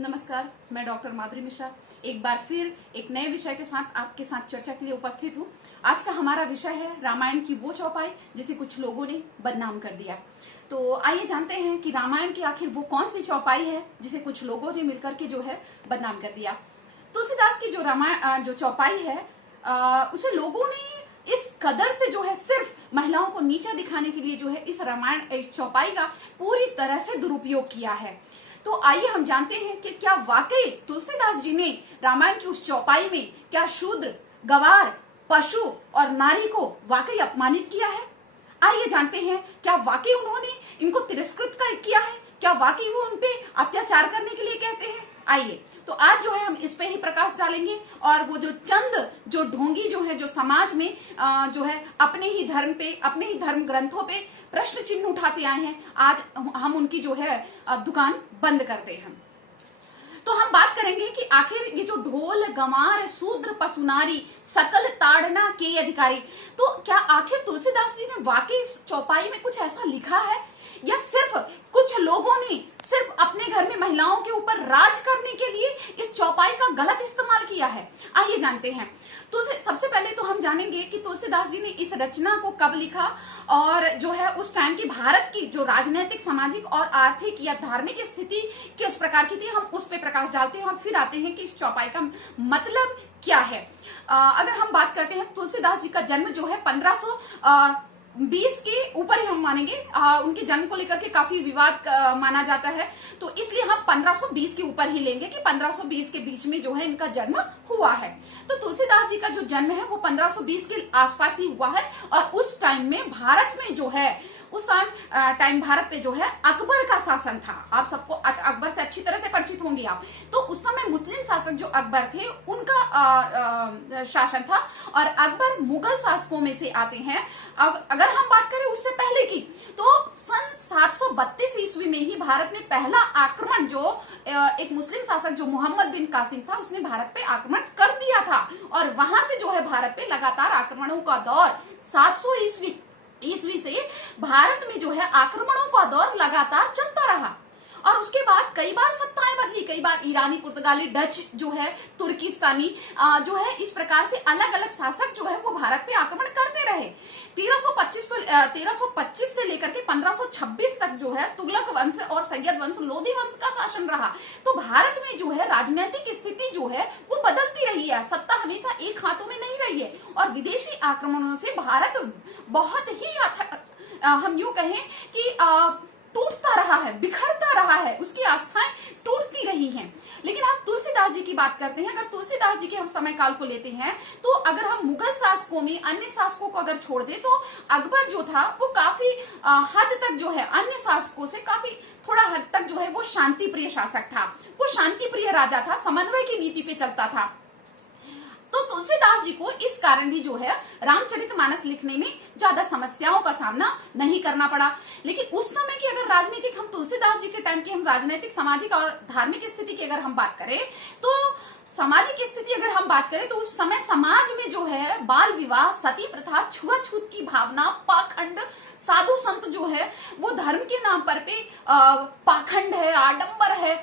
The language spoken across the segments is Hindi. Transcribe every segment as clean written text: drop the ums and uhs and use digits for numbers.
नमस्कार, मैं डॉक्टर माधुरी मिश्रा एक बार फिर एक नए विषय के साथ आपके साथ चर्चा के लिए उपस्थित हूँ। आज का हमारा विषय है रामायण की वो चौपाई जिसे कुछ लोगों ने बदनाम कर दिया। तो आइए जानते हैं कि रामायण की आखिर वो कौन सी चौपाई है जिसे कुछ लोगों ने मिलकर के जो है बदनाम कर दिया। तुलसीदास की जो रामायण जो चौपाई है उसे लोगों ने इस कदर से जो है सिर्फ महिलाओं को नीचा दिखाने के लिए जो है इस रामायण इस चौपाई का पूरी तरह से दुरुपयोग किया है। तो आइए हम जानते हैं कि क्या वाकई तुलसीदास जी ने रामायण की उस चौपाई में क्या शूद्र, गवार, पशु और नारी को वाकई अपमानित किया है। आइए जानते हैं क्या वाकई उन्होंने इनको तिरस्कृत किया है, क्या वाकई वो उनपे अत्याचार करने के लिए कहते हैं। आइए तो आज जो है हम इस पे ही प्रकाश डालेंगे और वो जो ढोंगी जो है जो समाज में जो है अपने ही धर्म ग्रंथों पे प्रश्न चिन्ह उठाते आए हैं, आज हम उनकी जो है दुकान बंद करते हैं। तो हम बात करेंगे कि आखिर ये जो ढोल, गंवार, शूद्र, पशु, नारी, सकल ताड़ना के अधिकारी, तो क्या आखिर तुलसीदास जी ने वाकई इस चौपाई में कुछ ऐसा लिखा है या सिर्फ कुछ लोगों ने सिर्फ अपने घर में महिलाओं के ऊपर राज करने के लिए इस चौपाई का गलत इस्तेमाल किया है। आइए जानते हैं। तो सबसे पहले तो हम जानेंगे कि तुलसीदास जी ने इस रचना को कब लिखा और जो है उस टाइम की भारत की जो राजनीतिक, सामाजिक और आर्थिक या धार्मिक स्थिति किस प्रकार की थी, हम उस पर प्रकाश डालते हैं और फिर आते हैं कि इस चौपाई का मतलब क्या है। अगर हम बात करते हैं तुलसीदास जी का जन्म जो है 1520 के ऊपर ही हम मानेंगे। उनके जन्म को लेकर के काफी विवाद माना जाता है, तो इसलिए हम 1520 के ऊपर ही लेंगे कि 1520 के बीच में जो है इनका जन्म हुआ है। तो तुलसीदास जी का जो जन्म है वो 1520 के आसपास ही हुआ है और उस टाइम में भारत में जो है उस टाइम भारत पे जो है अकबर का शासन था। आप सबको अकबर से अच्छी तरह से परिचित होंगे आप। तो उस समय मुस्लिम शासक जो अकबर थे उनका शासन था और अकबर मुगल शासकों में से आते हैं। अगर हम बात करें उससे पहले की, तो सन 732 ईस्वी में ही भारत में पहला आक्रमण जो एक मुस्लिम शासक जो मोहम्मद बिन कासिम था उसने भारत पे आक्रमण कर दिया था और वहां से जो है भारत पे लगातार आक्रमणों का दौर 700 ईस्वी से भारत में जो है आक्रमणों का दौर लगातार चलता रहा। और उसके बाद कई बार सत्ताएं बदली, कई बार ईरानी, पुर्तगाली, डच जो है, तुर्किस्तानी जो है, इस प्रकार से अलग अलग शासक जो है वो भारत पे आक्रमण करते रहे। 1325 से लेकर के 1526 तक जो है तुगलक वंश और सैयद वंश, लोधी वंश का शासन रहा। तो भारत में जो है राजनीतिक स्थिति जो है वो बदलती रही है, सत्ता हमेशा एक हाथों में नहीं रही है और विदेशी आक्रमणों से भारत बहुत ही हम यूं कहें कि टूटता रहा है, बिखरता रहा है, उसकी आस्थाएं टूटती रही हैं। लेकिन हम तुलसीदास जी की बात करते हैं। अगर तुलसीदास जी के हम समय काल को लेते हैं तो अगर हम मुगल शासकों में अन्य शासकों को अगर छोड़ दे तो अकबर जो था वो काफी हद तक जो है अन्य शासकों से काफी थोड़ा हद तक जो है वो शांति प्रिय शासक था, वो शांति प्रिय राजा था, समन्वय की नीति पे चलता था। तो तुलसीदास जी को इस कारण भी जो है रामचरितमानस लिखने में ज्यादा समस्याओं का सामना नहीं करना पड़ा। लेकिन उस समय की अगर राजनीतिक, हम तुलसीदास जी के टाइम की हम राजनीतिक, सामाजिक और धार्मिक स्थिति की अगर हम बात करें तो सामाजिक स्थिति अगर हम बात करें तो उस समय समाज में जो है बाल विवाह, सती प्रथा, छुआछूत की भावना, पाखंड, साधु संत जो है वो धर्म के नाम पर पे पाखंड है, आडंबर है,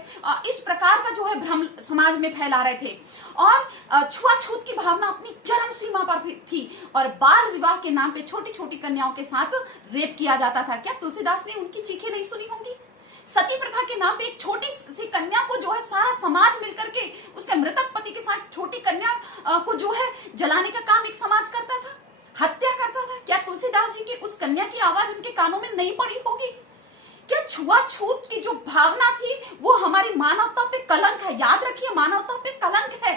इस प्रकार का जो है भ्रम समाज में फैला रहे थे और छुआछूत की भावना अपनी चरम सीमा पर भी थी और बाल विवाह के नाम पे छोटी छोटी कन्याओं के साथ रेप किया जाता था। क्या तुलसीदास ने उनकी चीखें नहीं सुनी होंगी? सती प्रथा के नाम पे एक छोटी सी कन्या को जो है सारा समाज मिलकर के उसके मृतक पति के साथ छोटी कन्या को जो है जलाने का काम एक समाज करता था, हत्या करता था। क्या तुलसीदास जी की उस कन्या की आवाज उनके कानों में नहीं पड़ी होगी? क्या छुआछूत की जो भावना थी वो हमारी मानवता पे कलंक है। याद रखिए, मानवता पे कलंक है,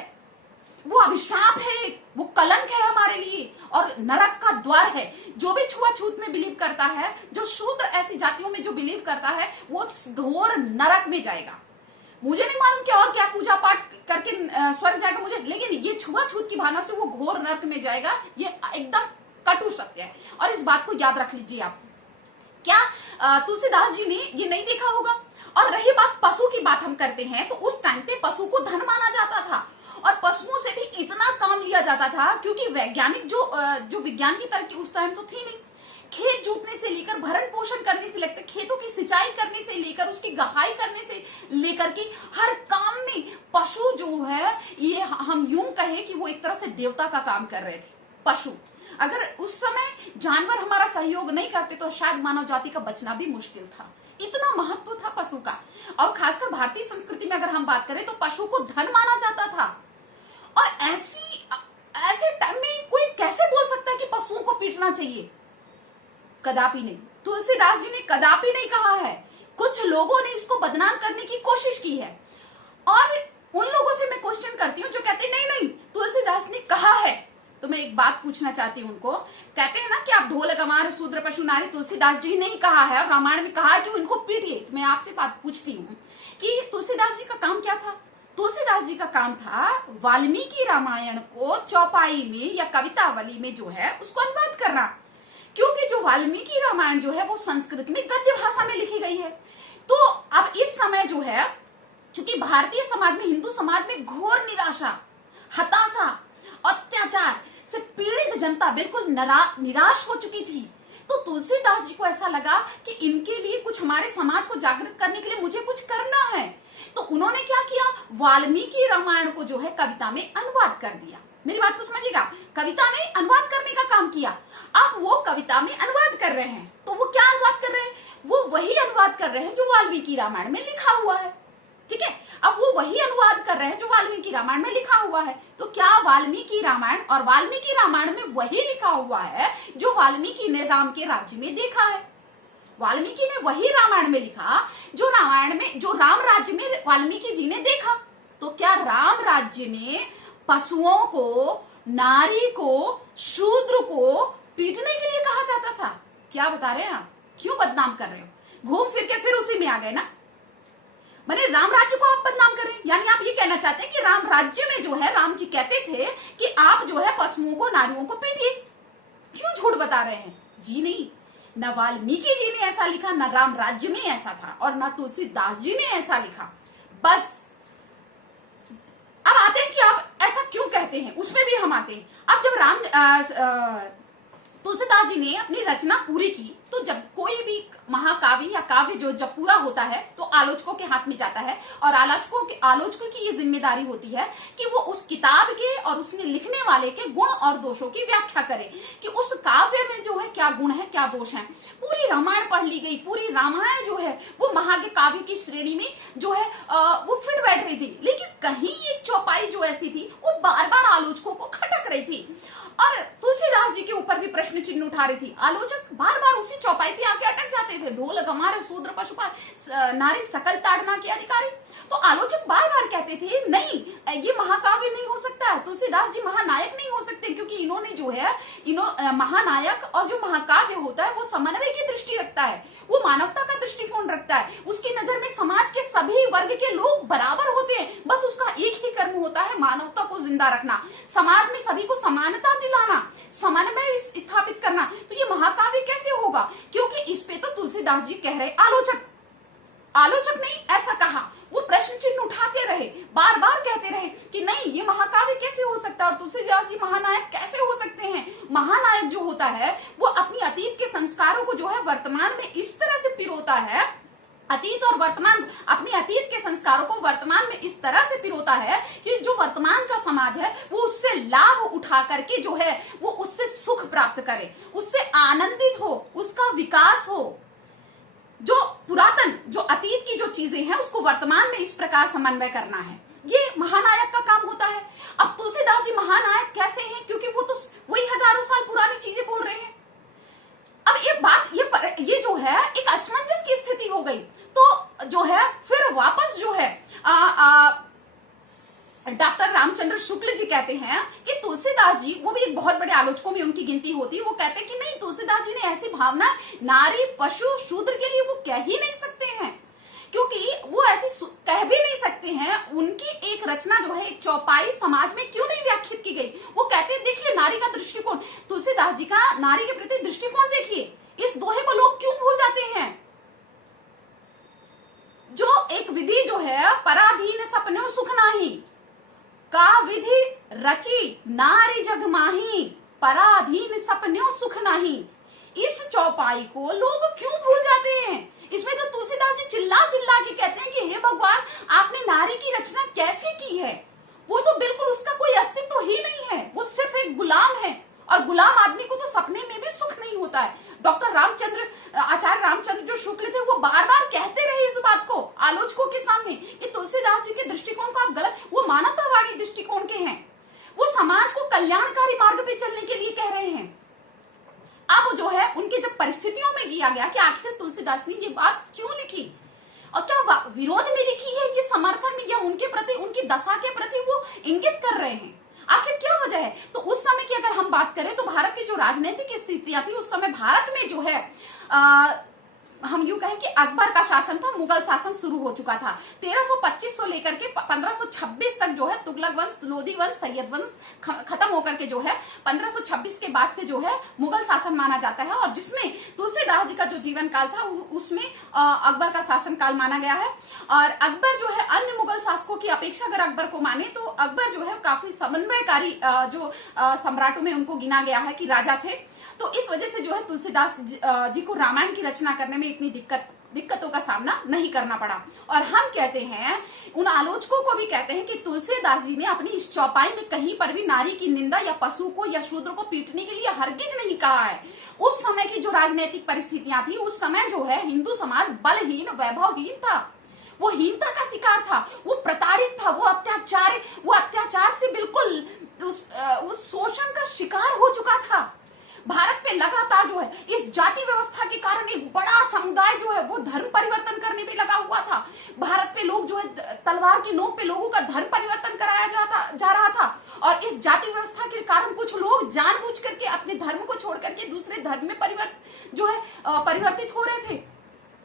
वो अभिशाप है, वो कलंक है हमारे लिए और नरक का द्वार है। जो भी छुआछूत में बिलीव करता है, जो शूद्र ऐसी जातियों में जो बिलीव करता है, वो घोर नरक में जाएगा। मुझे नहीं मालूम कि और क्या पूजा पाठ करके स्वर्ग जाएगा मुझे, लेकिन ये छुआछूत की भावना से वो घोर नरक में जाएगा, ये एकदम कटु सत्य है और इस बात को याद रख लीजिए आप। क्या तुलसीदास जी ने ये नहीं देखा होगा? और रही बात पशु की, बात हम करते हैं तो उस टाइम पे पशु को धन माना जाता था और पशुओं से भी इतना काम लिया जाता था क्योंकि वैज्ञानिक जो विज्ञान की तरक्की उस टाइम तो थी नहीं। खेत जोतने से लेकर भरण पोषण करने से लेकर खेतों की सिंचाई करने से लेकर उसकी गहाई करने से लेकर के हर काम में पशु जो है, ये हम यूं कहें कि वो एक तरह से देवता का काम कर रहे थे। पशु, अगर उस समय जानवर हमारा सहयोग नहीं करते तो शायद मानव जाति का बचना भी मुश्किल था। इतना महत्व था पशु का। और खासकर भारतीय संस्कृति में अगर हम बात करें तो पशु को धन माना जाता था। और ऐसे टाइम में कोई कैसे बोल सकता है कि पशुओं को पीटना चाहिए? कदापि नहीं। तुलसीदास जी ने कदापि नहीं कहा है। कुछ लोगों ने इसको बदनाम करने की कोशिश की है और उन लोगों से मैं क्वेश्चन करती हूँ जो कहते हैं नहीं नहीं तुलसीदास ने कहा है। तो मैं एक बात पूछना चाहती हूँ उनको, कहते हैं ना कि आप ढोल गंवार शूद्र पशु नारी, तुलसीदास जी ने ही कहा है और रामायण में कहा है कि इनको पीटिए। तो मैं आपसे बात पूछती हूँ कि तुलसीदास जी का काम क्या था? तुलसीदास जी का काम था वाल्मीकि रामायण को चौपाई में या कवितावली में जो है उसको अनुवाद करना, क्योंकि जो वाल्मीकि रामायण जो है वो संस्कृत में गद्य भाषा में लिखी गई है। तो अब इस समय जो है, चूंकि भारतीय समाज में, हिंदू समाज में घोर निराशा, हताशा, अत्याचार से पीड़ित जनता बिल्कुल निराश हो चुकी थी, तो तुलसीदास जी को ऐसा लगा कि इनके लिए कुछ, हमारे समाज को जागृत करने के लिए मुझे कुछ करना है। तो उन्होंने क्या किया? वाल्मीकि रामायण को जो है कविता में अनुवाद कर दिया। मेरी बात को समझिएगा, कविता में अनुवाद करने का काम किया। आप वो कविता में अनुवाद कर रहे हैं, तो वो क्या अनुवाद कर रहे हैं? वो वही अनुवाद कर रहे हैं जो वाल्मीकि रामायण में लिखा हुआ है। ठीक है, अब वो वही अनुवाद कर रहे हैं जो वाल्मीकि रामायण में लिखा हुआ है। तो क्या वाल्मीकि रामायण और वाल्मीकि रामायण में वही लिखा हुआ है जो वाल्मीकि ने राम के राज्य में देखा है? वाल्मीकि ने वही रामायण में लिखा जो रामायण में, जो राम राज्य में वाल्मीकि जी ने देखा। तो क्या राम राज्य में पशुओं को, नारी को, शूद्र को पीटने के लिए कहा जाता था? क्या बता रहे हैं आप? क्यों बदनाम कर रहे हो? घूम फिर के फिर उसी में आ गए ना। मैंने राम राज्य को आप बदनाम करें, यानी आप ये कहना चाहते हैं कि राम राज्य में जो है राम जी कहते थे कि आप जो है पशुओं को, नारियों को पीटिए। क्यों झूठ बता रहे हैं? जी नहीं, न वाल्मीकि जी ने ऐसा लिखा, न राम राज्य में ऐसा था, और न तुलसीदास जी ने ऐसा लिखा। बस अब आते हैं कि आप ऐसा क्यों कहते हैं, उसमें भी हम आते हैं। अब जब तुलसीदास जी ने अपनी रचना पूरी की, तो जब कोई भी महाकाव्य या काव्य जो जब पूरा होता है तो आलोचकों के हाथ में जाता है, और आलोचकों की ये जिम्मेदारी होती है कि वो उस किताब के और उसमें लिखने वाले के गुण और दोषों की व्याख्या करे कि उस काव्य में जो है क्या गुण है, क्या दोष है। पूरी रामायण पढ़ ली गई, पूरी रामायण जो है वो महाकाव्य की श्रेणी में जो है वो फिट बैठ रही थी, लेकिन कहीं एक चौपाई जो ऐसी थी वो बार बार आलोचकों को खटक रही थी और तुलसीदास जी के ऊपर भी प्रश्न चिन्ह उठा रही थी। आलोचक बार बार उसी चौपाई पे आके अटक जाते थे। ढोल गंवार शूद्र पशुपाल नारी सकल ताड़ना के अधिकारी। तो आलोचक बार बार कहते थे नहीं, ये महाकाव्य नहीं हो सकता, तुलसीदास जी महानायक नहीं हो सकते, क्योंकि इन्होंने जो है महानायक और जो महाकाव्य होता है वो समन्वय की दृष्टि रखता है, वो मानवता का दृष्टिकोण रखता है। उसकी नजर में समाज के सभी वर्ग के लोग बराबर होते हैं, बस उसका एक ही कर्म होता है मानवता को जिंदा रखना, समाज में सभी को समानता दिलाना, समन्वय स्थापित करना। तो ये महाकाव्य कैसे होगा? क्योंकि इस पे तो तुलसीदास जी कह रहे, आलोचक नहीं ऐसा कहा, वो प्रश्न चिन्ह उठाते रहे, बार बार कहते रहे कि नहीं ये महाकाव्य कैसे हो सकता है और तुलसीदास जी महानायक कैसे हो सकते हैं। महानायक जो होता है वो अपनी अतीत के संस्कारों को जो है वर्तमान में इस तरह से पिरोता है, अतीत और वर्तमान, अपने अतीत के संस्कारों को वर्तमान में इस तरह से पिरोता है कि जो वर्तमान का समाज है वो उससे लाभ उठा करके जो है वो उससे सुख प्राप्त करे, उससे आनंदित हो, उसका विकास हो। जो पुरातन, जो अतीत की जो चीजें हैं उसको वर्तमान में इस प्रकार समन्वय करना है, ये महानायक का काम होता है। अब तुलसीदास जी महानायक कैसे हैं? क्योंकि वो तो वही हजारों साल पुरानी चीजें बोल रहे हैं। अब ये बात, ये जो है एक असमंजस की स्थिति हो गई, तो जो है फिर वापस जो है डॉक्टर रामचंद्र शुक्ल जी कहते हैं कि तुलसीदास जी, वो भी एक बहुत बड़े आलोचकों में उनकी गिनती होती है, वो कहते हैं कि नहीं, तुलसीदास जी ने ऐसी भावना नारी, पशु, शूद्र के लिए वो कह ही नहीं सकते हैं, क्योंकि वो ऐसी कह भी नहीं सकते हैं। उनकी एक रचना जो है, एक चौपाई समाज में क्यों नहीं व्याख्यात की गई? वो कहते हैं देखिए नारी का दृष्टिकोण, तुलसीदास जी का नारी के प्रति दृष्टिकोण देखिए। इस दोहे को लोग क्यों भूल जाते हैं? जो एक विधि जो है, पराधीन सपने सुख नाही, का विधि रची नारी जग माही, पराधीन सपन्यों सुख नहीं। इस चौपाई को लोग क्यों भूल जाते हैं? इसमें तो तुलसीदास जी चिल्ला चिल्ला के कहते हैं कि हे भगवान, आपने नारी की रचना कैसे की है? वो तो बिल्कुल, उसका कोई अस्तित्व ही नहीं है, वो सिर्फ एक गुलाम है, और गुलाम आदमी को तो सपने में भी सुख नहीं होता है। डॉक्टर रामचंद्र, आचार्य रामचंद्र जो शुक्ल थे, वो बार बार कहते रहे इस बात को आलोचकों के सामने कि तुलसीदास जी के दृष्टिकोण को आप गलत, वो मानवतावादी दृष्टिकोण के हैं, वो समाज को कल्याणकारी मार्ग पे चलने के लिए कह रहे हैं। अब जो है उनके जब परिस्थितियों में लिया गया कि आखिर तुलसीदास ने ये बात क्यों लिखी और क्या विरोध में लिखी है, ये समर्थन में, या उनके प्रति, उनकी दशा के प्रति वो इंगित कर रहे हैं, आखिर क्या वजह है? तो उस समय की अगर हम बात करें तो भारत की जो राजनीतिक स्थितियां थी उस समय भारत में जो है हम यूं कहें कि अकबर का शासन था, मुगल शासन शुरू हो चुका था। 1325 से लेकर के 1526 तक जो है तुगलक वंश, लोधी वंश, सैयद वंश खत्म होकर के जो है 1526 के बाद से जो है मुगल शासन माना जाता है, और जिसमें तुलसीदास जी का जो जीवन काल था उसमें अकबर का शासन काल माना गया है। और अकबर जो है अन्य मुगल शासकों की अपेक्षा अगर अकबर को माने तो अकबर जो है काफी समन्वयकारी जो सम्राटों में उनको गिना गया है कि राजा थे। तो इस वजह से जो है तुलसीदास जी को रामायण की रचना करने में इतनी दिक्कतों का सामना नहीं करना पड़ा। और हम कहते हैं, उन आलोचकों को भी कहते हैं कि तुलसीदास जी ने अपनी इस चौपाई में कहीं पर भी नारी की निंदा या पशु को या शूद्र को पीटने के लिए हरगिज नहीं कहा है। उस समय की जो राजनीतिक परिस्थितियां थी, उस समय जो है हिंदू समाज बलहीन, वैभवहीन था, वो हीनता का शिकार था, वो प्रताड़ित था, वो अत्याचार से बिल्कुल उस शोषण का शिकार हो चुका था। भारत पे लगातार जो है इस जाति व्यवस्था के कारण एक बड़ा समुदाय जो है वो धर्म परिवर्तन करने पे लगा हुआ था। भारत पे लोग जो है तलवार की नोक पे लोगों का धर्म परिवर्तन कराया जा रहा था, और इस जाति व्यवस्था के कारण कुछ लोग जानबूझ करके अपने धर्म को छोड़ करके दूसरे धर्म में परिवर्तित हो रहे थे।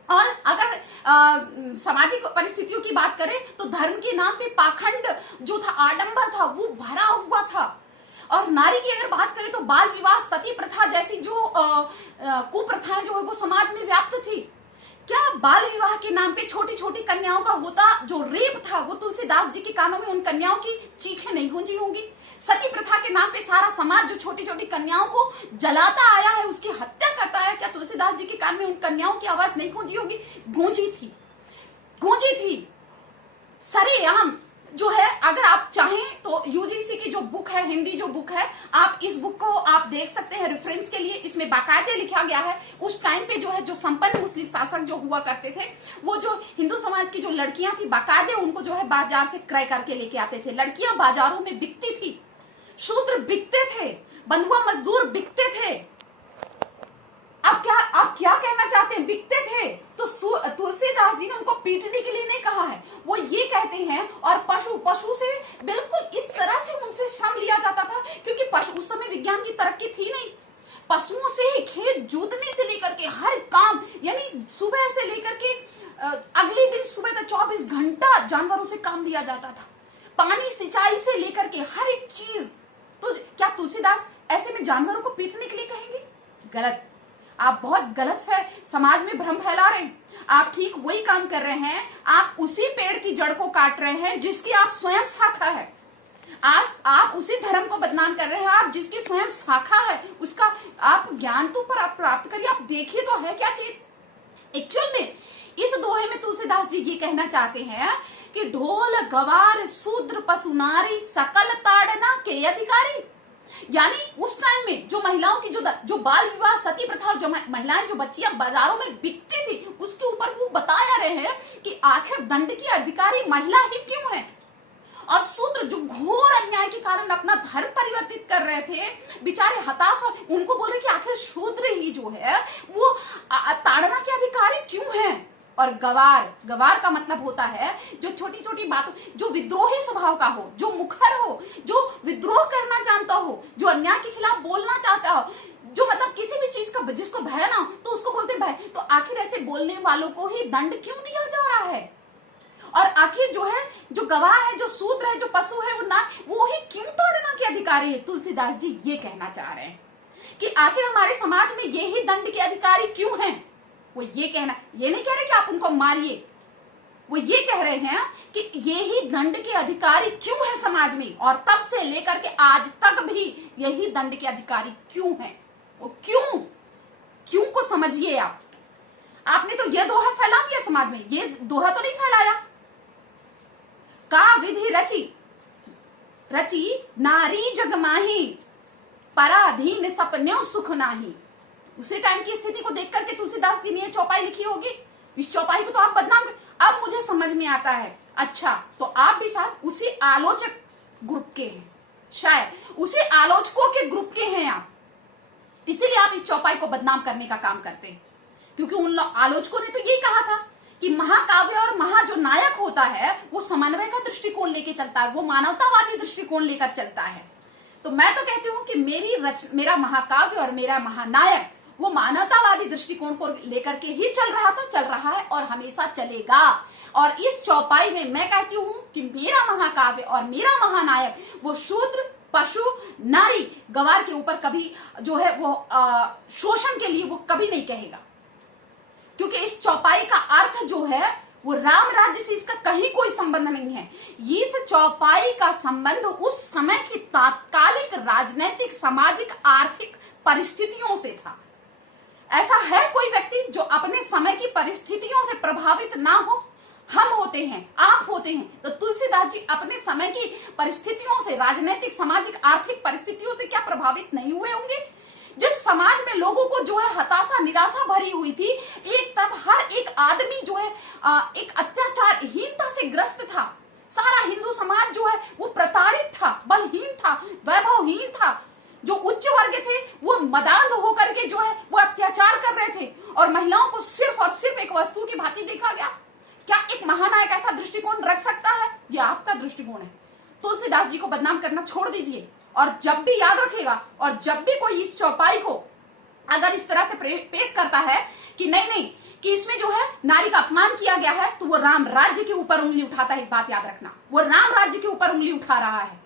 और अगर सामाजिक परिस्थितियों की बात करें तो धर्म के नाम पे पाखंड जो था, आडंबर था, वो भरा हुआ था। और नारी की अगर बात करें तो बाल विवाह, सती प्रथा जैसी जो कुप्रथाएं जो है वो समाज में व्याप्त थी। क्या बाल विवाह के नाम पे छोटी छोटी कन्याओं का होता जो रेप था, वो तुलसीदास जी के कानों में उन कन्याओं की चीखें नहीं गूंजी होंगी? सती प्रथा के नाम पे सारा समाज जो छोटी छोटी कन्याओं को जलाता आया है, उसकी हत्या करता है, क्या तुलसीदास जी के कान में उन कन्याओं की आवाज नहीं गूंजी होगी? गूंजी थी सरेआम जो है। अगर आप चाहें तो यूजीसी की जो बुक है, हिंदी जो बुक है, आप इस बुक को आप देख सकते हैं रेफरेंस के लिए। इसमें बाकायदे लिखा गया है उस टाइम पे जो है जो संपन्न मुस्लिम शासक जो हुआ करते थे, वो जो हिंदू समाज की जो लड़कियां थी, बाकायदे उनको जो है बाजार से क्रय करके लेके आते थे। लड़कियां बाजारों में बिकती थी, शूद्र बिकते थे, बंधुआ मजदूर बिकते थे। आप क्या कहना चाहते हैं? बिकते थे। तो तुलसीदास जी ने उनको पीटने के लिए नहीं कहा है, वो ये कहते हैं। और पशु से बिल्कुल इस तरह से उनसे श्रम लिया जाता था, क्योंकि पशु, उस समय विज्ञान की तरक्की थी नहीं। पशुओं से खेत जोतने से लेकर के हर काम, यानी सुबह से लेकर के अगले दिन सुबह तक 24 घंटा जानवरों से काम लिया जाता था। पानी, सिंचाई से लेकर के हर एक चीज। तो क्या तुलसीदास ऐसे में जानवरों को पीटने के लिए कहेंगे? गलत। आप बहुत गलत समाज में भ्रम फैला रहे हैं। आप ठीक वही काम कर रहे हैं, आप उसी पेड़ की जड़ को काट रहे हैं जिसकी आप स्वयं शाखा है। आज आप उसी धर्म को बदनाम कर रहे हैं, आप जिसकी स्वयं शाखा है उसका आप ज्ञान तो पर आप प्राप्त करिए। आप देखिए तो है क्या चीज। एक्चुअल में इस दोहे में तुलसीदास जी ये कहना चाहते हैं कि ढोल गवार शूद्र पशु नारी सकल ताड़ना के अधिकारी। यानी उस टाइम में जो महिलाओं की जो बाल विवाह, सती प्रथा और जो महिलाएं, जो बच्चियां बाजारों में बिकती थी, उसके ऊपर वो बताया रहे हैं कि आखिर दंड की अधिकारी महिला ही क्यों है। और शूद्र जो घोर अन्याय के कारण अपना धर्म परिवर्तित कर रहे थे, बेचारे हताश, और उनको बोल रहे कि आखिर शूद्र ही जो है वो ताड़ना के अधिकारी क्यों है। और गवार का मतलब होता है जो छोटी छोटी बातों, जो विद्रोही स्वभाव का हो, जो मुखर हो, जो विद्रोह करना जानता हो, जो अन्याय के खिलाफ बोलना चाहता हो, जो मतलब किसी भी चीज का जिसको भय ना हो तो उसको बोलते भय। तो आखिर ऐसे बोलने वालों को ही दंड क्यों दिया जा रहा है? और आखिर जो है, जो गवार है, जो शूद्र है, जो पशु है, वो ही क्यों ताड़ना के अधिकारी है? तुलसीदास जी ये कहना चाह रहे हैं कि आखिर हमारे समाज में ये ही दंड के अधिकारी क्यों हैं। वो ये नहीं कह रहे कि आप उनको मारिए, वो ये कह रहे हैं कि ये ही दंड के अधिकारी क्यों है समाज में, और तब से लेकर के आज तक भी यही दंड के अधिकारी क्यों हैं। वो क्यों? क्यों को समझिए आप। आपने तो यह दोहा फैला दिया समाज में, ये दोहा तो नहीं फैलाया। का विधि रची रची नारी जग माही, पराधीन सपन्यों सुख नाही। उसी टाइम की स्थिति को देख करके तुलसीदास जी ने ये चौपाई लिखी होगी। इस चौपाई को तो आप बदनाम अब मुझे समझ में आता है। अच्छा, तो आप भी साथ उसी आलोचक ग्रुप के हैं, शायद उसी आलोचकों के ग्रुप के हैं आप, इसीलिए आप इस चौपाई को बदनाम करने का काम करते हैं। क्योंकि उन आलोचकों ने तो यही कहा था कि महाकाव्य और महा जो नायक होता है वो समन्वय का दृष्टिकोण लेके चलता है, वो मानवतावादी दृष्टिकोण लेकर चलता है। तो मैं तो कहती हूं कि मेरा महाकाव्य और मेरा महानायक वो मानवतावादी दृष्टिकोण को लेकर के ही चल रहा था, चल रहा है और हमेशा चलेगा। और इस चौपाई में मैं कहती हूं कि मेरा महाकाव्य और मेरा महानायक वो शूद्र, पशु, नारी, गवार के ऊपर कभी जो है वो शोषण के लिए वो कभी नहीं कहेगा। क्योंकि इस चौपाई का अर्थ जो है वो राम राज्य से इसका कहीं कोई संबंध नहीं है। इस चौपाई का संबंध उस समय की तात्कालिक राजनीतिक, सामाजिक, आर्थिक परिस्थितियों से था। ऐसा है कोई व्यक्ति जो अपने समय की परिस्थितियों से प्रभावित ना हो? हम होते हैं, आप होते हैं। तो तुलसीदास जी अपने समय की परिस्थितियों से, राजनीतिक, सामाजिक, आर्थिक परिस्थितियों से क्या प्रभावित नहीं हुए होंगे? जिस समाज में लोगों को जो है हताशा, निराशा भरी हुई थी, एक तरफ हर एक आदमी जो है एक अत्याचारहीनता से ग्रस्त था। सारा हिंदू समाज जो है वो प्रताड़ित था, बलहीन था, वैभवहीन था। जो उच्च वर्ग थे वो मदांध होकर के जो है वो अत्याचार कर रहे थे और महिलाओं को सिर्फ और सिर्फ एक वस्तु की भांति देखा गया। क्या एक महानायक ऐसा दृष्टिकोण रख सकता है? यह आपका दृष्टिकोण है। तुलसीदास जी को बदनाम करना छोड़ दीजिए। और जब भी याद रखेगा, और जब भी कोई इस चौपाई को अगर इस तरह से पेश करता है कि नहीं कि इसमें जो है नारी का अपमान किया गया है, तो वो राम राज्य के ऊपर उंगली उठाता है। एक बात याद रखना, वो राम राज्य के ऊपर उंगली उठा रहा है।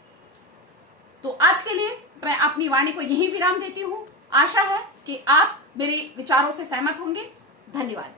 तो आज के लिए मैं अपनी वाणी को यही विराम देती हूँ। आशा है कि आप मेरे विचारों से सहमत होंगे। धन्यवाद।